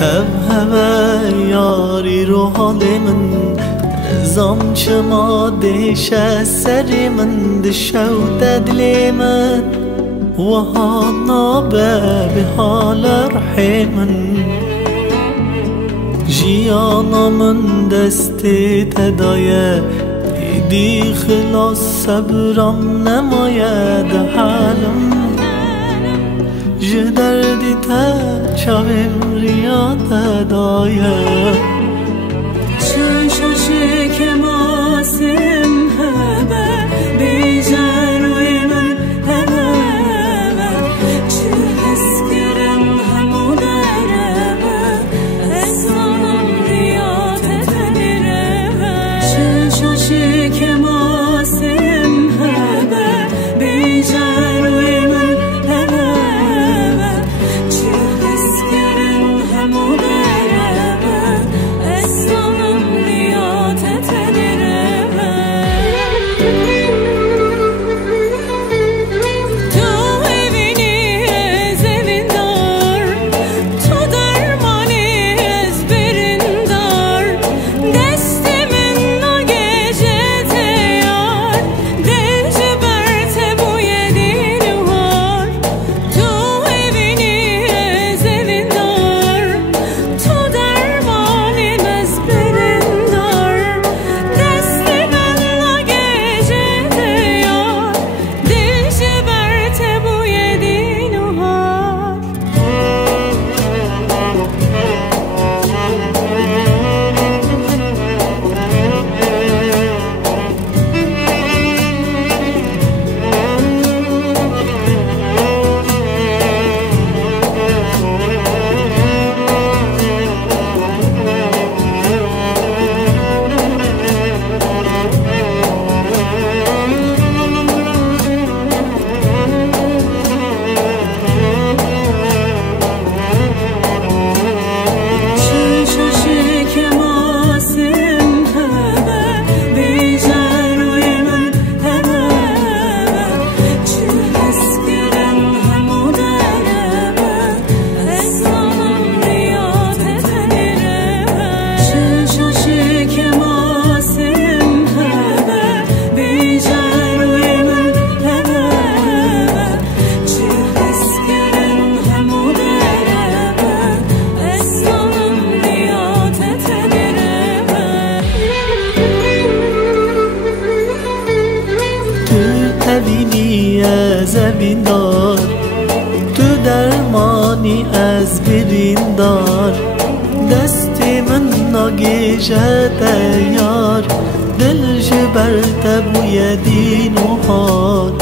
هوا یاری رو حال من نظام شما دیش سر من دشو دل من وهانا به حال رحمن جیانا من دست تدایه دیدی خلاص صبرم نماید حالم جه دردی تا چاویم ریاد دایه چشاشه که ماسم هبه بیجروی من هبه چه حس کرم همو دربه حسانم ریاد تدیره چشاشه که ماسم هبه بیجروی من هبه چه حس کرم همو دربه حسانم ریاد تدیره بینی از بیندار تو درمانی از بریندار دست من ناگیجه یار دل جبرت بوی دین و حال